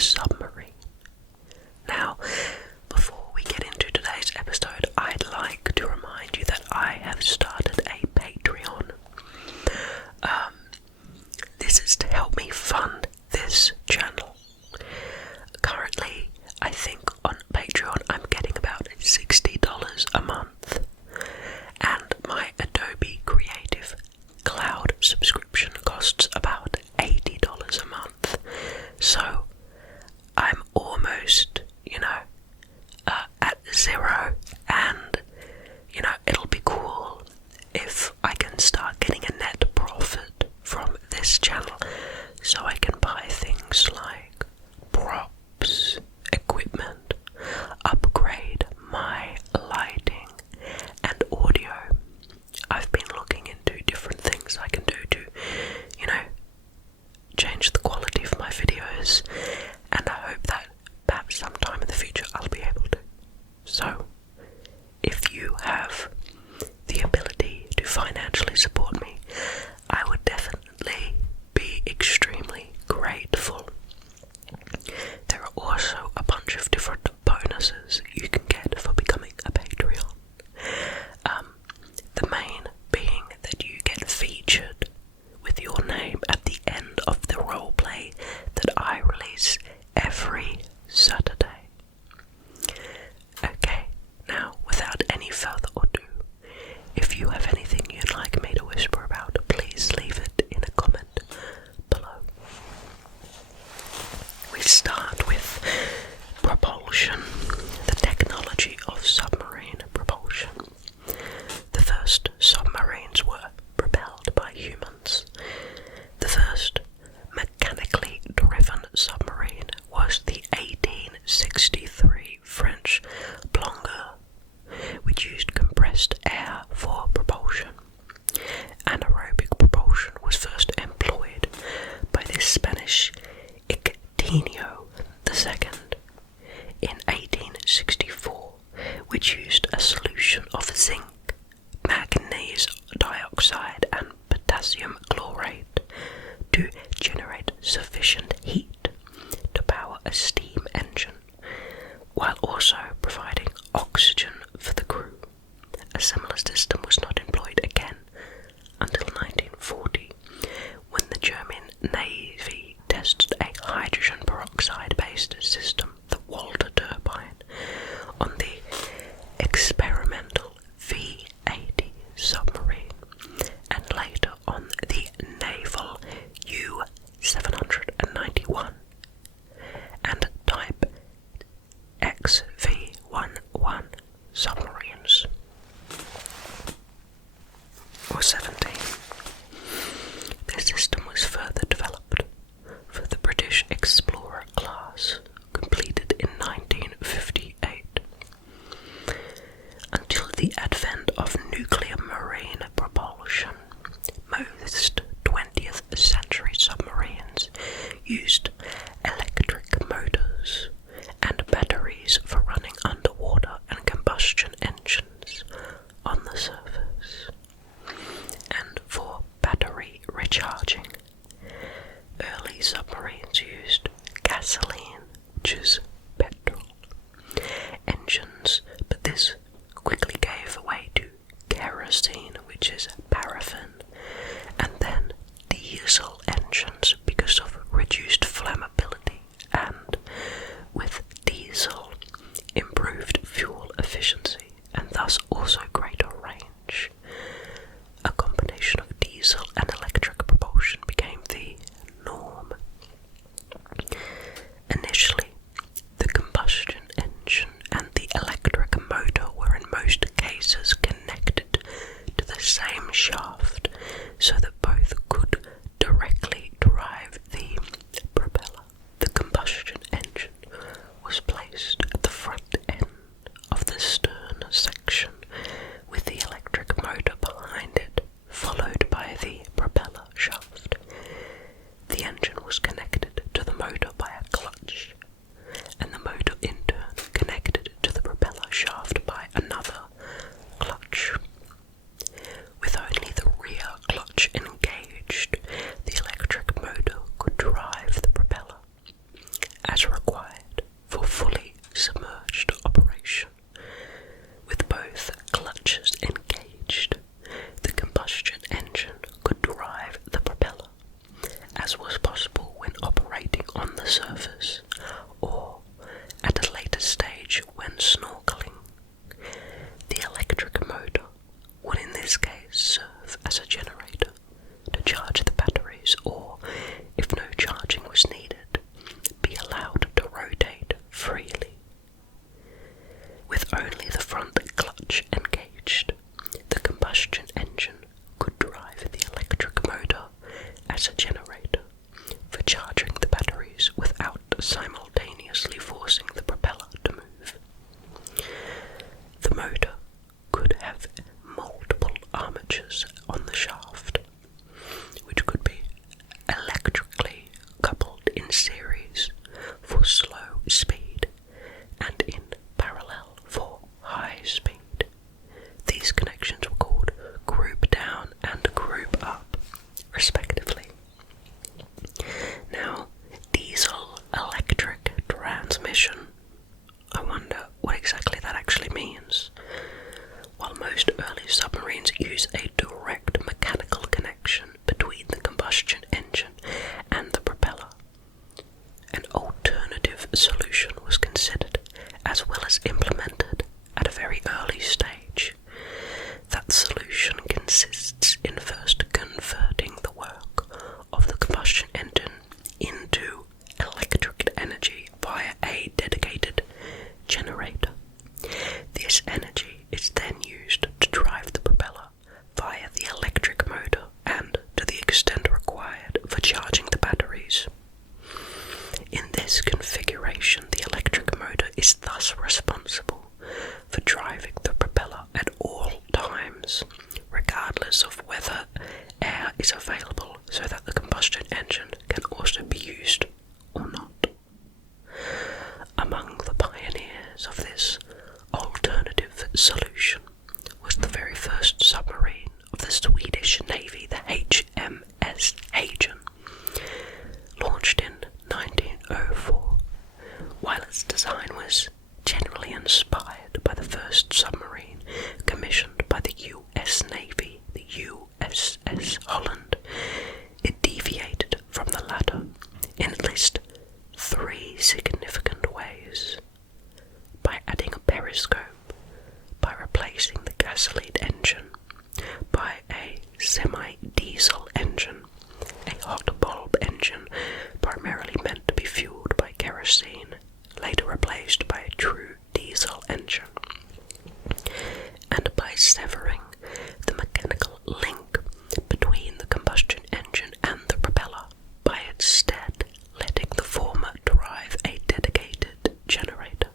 submarine. Now, before we get into today's episode, I'd like to remind you that I have started a Patreon. This is to help me fund this channel. Currently, I think on Patreon I'm getting about $60 a month, and my Adobe Creative Cloud subscription costs about $80 a month. So I'm almost, at zero, and it'll be cool if I can start getting a net profit from this channel, so I can buy things like props, equipment, upgrade my lighting and audio. I've been looking into different things I can do to, change the quality of my videos, and I hope that perhaps sometime in the future I'll be able to. So, if you have the ability to financially support me, I would definitely be extremely grateful. There are also a bunch of different bonuses you can get for becoming a Patreon. The main being that you get featured with your name at the end of the roleplay that I release every Saturday. Okay, now without any further ado, if you have anything you'd like me to whisper about, please leave it in a comment below. We start with propulsion, the technology of submarine propulsion. The first submarines were propelled by humans. The first mechanically driven submarine was the 1863 French plongeur, which used compressed air for propulsion. Anaerobic propulsion was first employed by the Spanish Ictinio II in 1864, which used a solution of zinc, manganese dioxide and potassium chlorate to generate sufficient heat to power a steam engine, while also providing oxygen for the crew. A similar system was not employed again until 1940, when the German Navy tested a hydrogen peroxide-based system, the Walter turbine, on the experimental V-80 submarine, and later on the naval U-791 and Type XV-11 submarines. Or 17. This system was further developed for the British Explorer class surface, or at a later stage when snorkeling. The electric motor would in this case serve as a generator to charge the batteries, or, if no charging was needed, be allowed to rotate freely. With only the front clutch engaged, the combustion engine could drive the electric motor as a generator for charging the batteries without simultaneously forcing the propeller to move. The motor could have multiple armatures on the shaft, which could be electrically coupled in series for slow speed and in parallel for high speed. These connections were called group down and group up, respectively. Now, diesel-electric transmission. I wonder what exactly that actually means. While most early submarines use a direct mechanical connection between the combustion engine and the propeller, an alternative solution was considered as well as implemented at a very early stage. That solution consists in first converting the work of the combustion engine into electric energy via a dedicated generator. This energy is then used to drive the propeller via the electric motor and to the extent required for charging the batteries. In this configuration, the electric motor is thus responsible for driving the propeller at all times, regardless of whether air is available so that the combustion engine can also be used or not. Among the pioneers of this alternative solution was the very first submarine of the Swedish Navy, the HMS Hagen, launched in 1904. While its design was generally inspired by the first submarine commissioned by the US Navy, the USS Holland, it deviated from the latter in at least 3 significant ways: by adding a periscope, by replacing the gasoline engine by a semi-diesel engine, a hot bulb engine primarily meant to be fueled by kerosene, later replaced by a true diesel engine, and by severing the mechanical link between the combustion engine and the propeller, by instead letting the former drive a dedicated generator.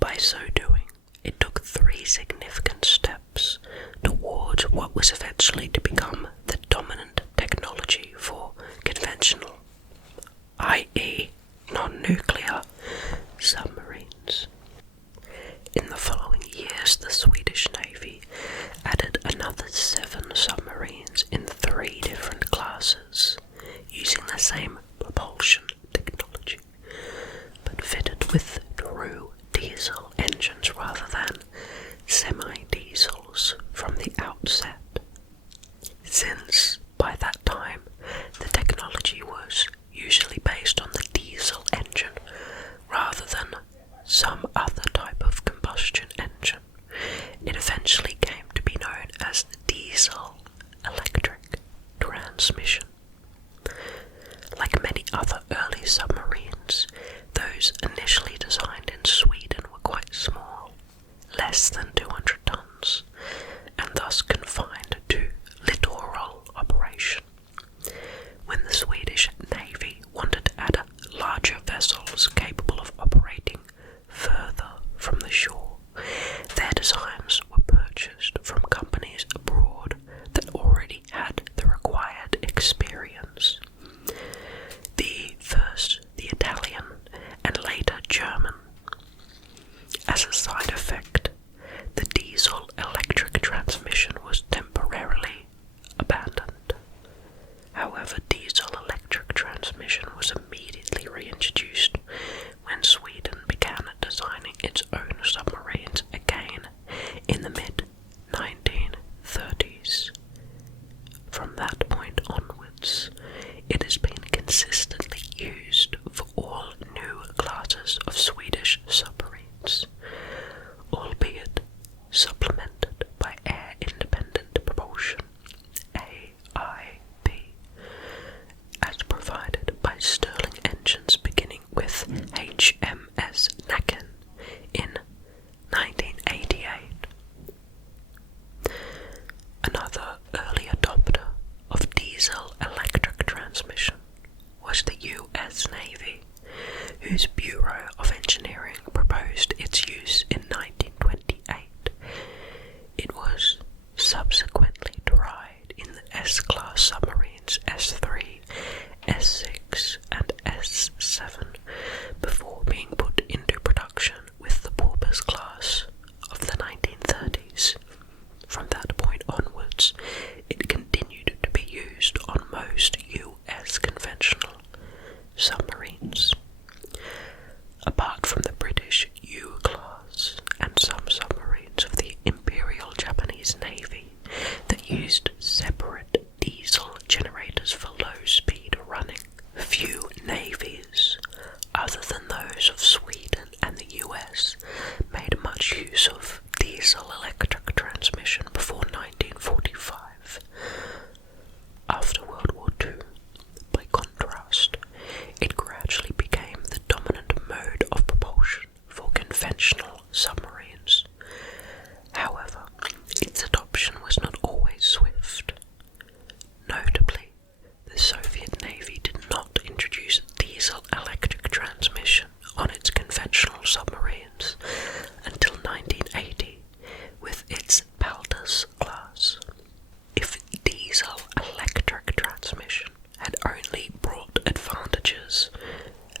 By so doing, it took 3 significant steps towards what was eventually to become the dominant technology for conventional, i.e. non-nuclear, submarines. In the following years, the Swedish Navy added another 7 submarines in 3 different classes, using the same propulsion technology, but fitted with true diesel engines rather than semi-diesels from the outset. Since, by that time, the technology was usually based on the diesel engine rather than some other type of combustion engine, it eventually came to be known as the diesel-electric transmission. Like many other early submarines, those initially designed in Sweden were quite small, less than 200 tons, and thus confined to littoral operation. When the Swedish Navy wanted to add larger vessels capable of operating further from the shore, their designs were purchased from companies abroad that already had the required experience. First the Italian and later German. As a side effect, numbers of Swedish submarines, albeit supplemented by air-independent propulsion, AIP, as provided by Stirling engines beginning with HMS Nacken in 1988. Another early adopter of diesel-electric transmission was the US Navy, whose Bureau of Engineering proposed its use in 1928. It was subsequently tried in the S-class submarines S3, S6 and S7 before being put into production with the Porpoise class of the 1930s. From that point onwards, it continued to be used on most US conventional submarines. Apart from the British U-class and some submarines of the Imperial Japanese Navy that used separate diesel generators for low-speed running, few navies, other than those of Sweden and the US, made much use of diesel-electric transmission before 1945. After World War II, by contrast, it gradually became the dominant mode of propulsion for conventional submarines. However, its adoption was not always swift. Notably, the Soviet Navy did not introduce diesel-electric transmission on its conventional submarines until 1980 with its Paltus class. If diesel-electric transmission had only brought advantages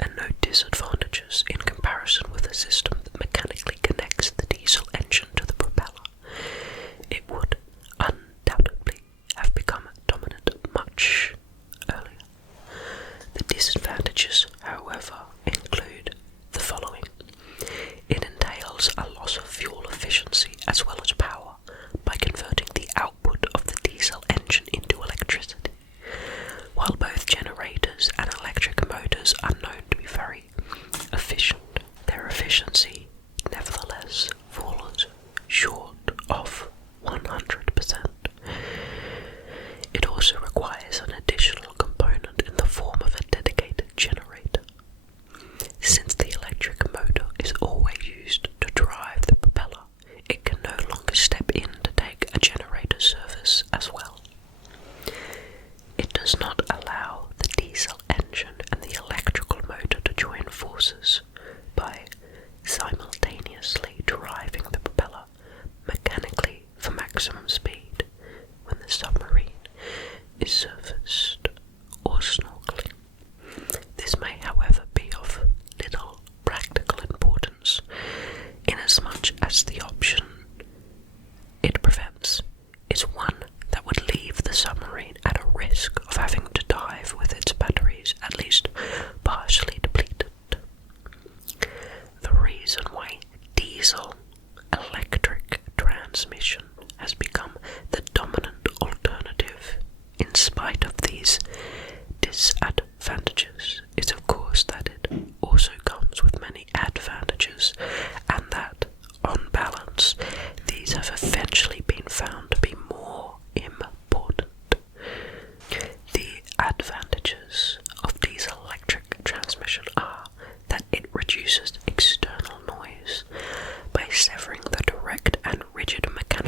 and no disadvantages in comparison with a system that mechanically connects the diesel engine to the propeller, it would undoubtedly have become dominant much earlier. The disadvantages, however, include the following. It entails a loss of fuel efficiency as well as power by converting the output of the diesel engine into electricity. While both generators and electric motors are known to be very efficient, their efficiency nevertheless falls short of 100%. It also requires an additional component in the form of a dedicated generator. Since the electric motor is always used to drive the propeller, it can no longer step in to take a generator service as well. It does not allow the diesel engine and the electrical motor to join forces by simultaneously driving the propeller mechanically for maximum speed when the submarine is surfaced or snorkeling. This may, however, be of little practical importance, inasmuch as the option it prevents is one that would leave the submarine at a risk of having to dive with its batteries at least partially depleted. The reason why diesel-electric transmission has become the dominant alternative in spite of these disadvantages is of course that it also comes with many advantages, and that, on balance, these have eventually been found to be more important. The advantages of diesel-electric transmission are that it reduces external noise by severing the direct and rigid mechanical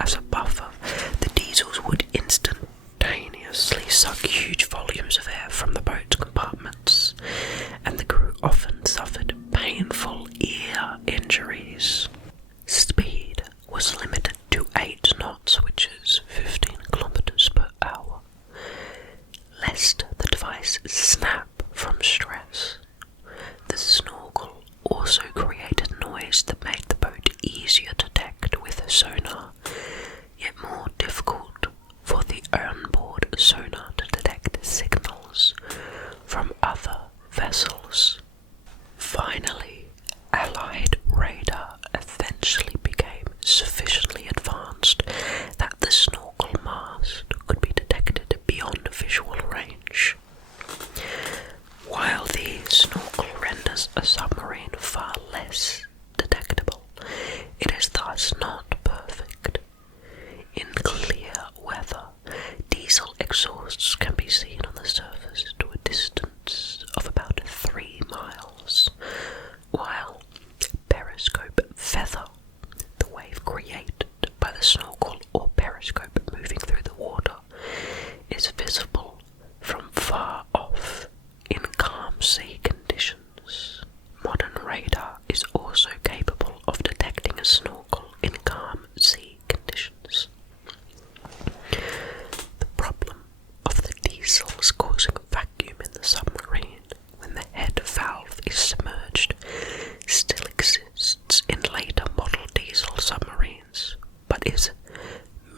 as a buffer, the diesels would instantaneously suck huge volumes of air from the boat's compartments, and the crew often suffered painful ear injuries. Speed was limited to 8 knots, which is 15 kilometers per hour, lest the device snap from stress. The snorkel also created noise that made the boat easier to detect with a sonar, yet more difficult for the onboard sonar to detect signals from other vessels. Finally, Allied radar eventually became sufficiently advanced that the snorkel mast could be detected beyond visual range. While the snorkel renders a submarine far less detectable, it is thus not perfect. In clear weather, diesel exhausts can be seen on the surface to a distance of about 3 miles, while periscope feather, the wave created by the snorkel or periscope moving through the water, is visible from far off in calm sea conditions. Modern radar is also capable of detecting a snorkel in calm sea conditions. The problem of the diesels causing vacuum in the submarine when the head valve is submerged still exists in later model diesel submarines, but is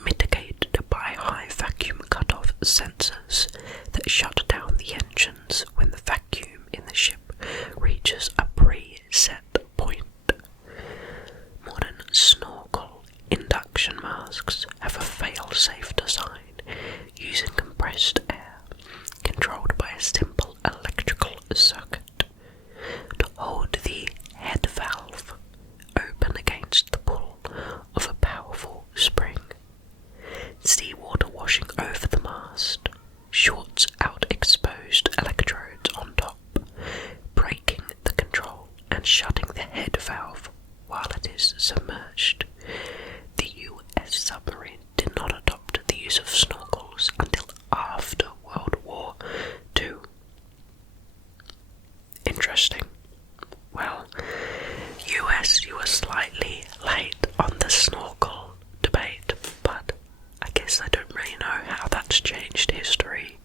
mitigated by high vacuum cutoff sensors that shut down the engines when the vacuum in the ship reaches a pre-set point. Modern snorkel induction masks have a fail-safe design using compressed air controlled by a simple electrical circuit to hold the head valve open against the pull of a powerful spring. Seawater washing over the mast shorts out exposed electrodes on top, breaking the control and shutting the head valve while it is submerged. The US submarine did not adopt the use of snorkels until after World War II. Interesting. Well, US, you were slightly late on the snorkel debate, but I guess I don't really know how that's changed history.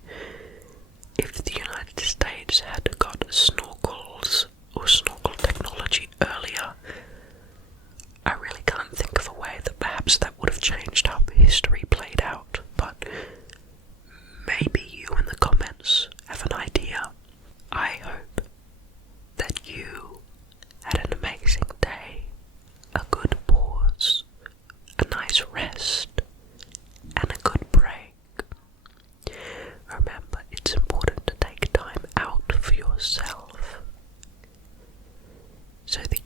If the United States had got snorkels or snorkel technology earlier, I really can't think of a way that perhaps that would have changed how history played out, but maybe you in the comments have an idea. I hope that you had an amazing day, a good pause, a nice rest, and a good break. Remember, it's important to take time out for yourself so that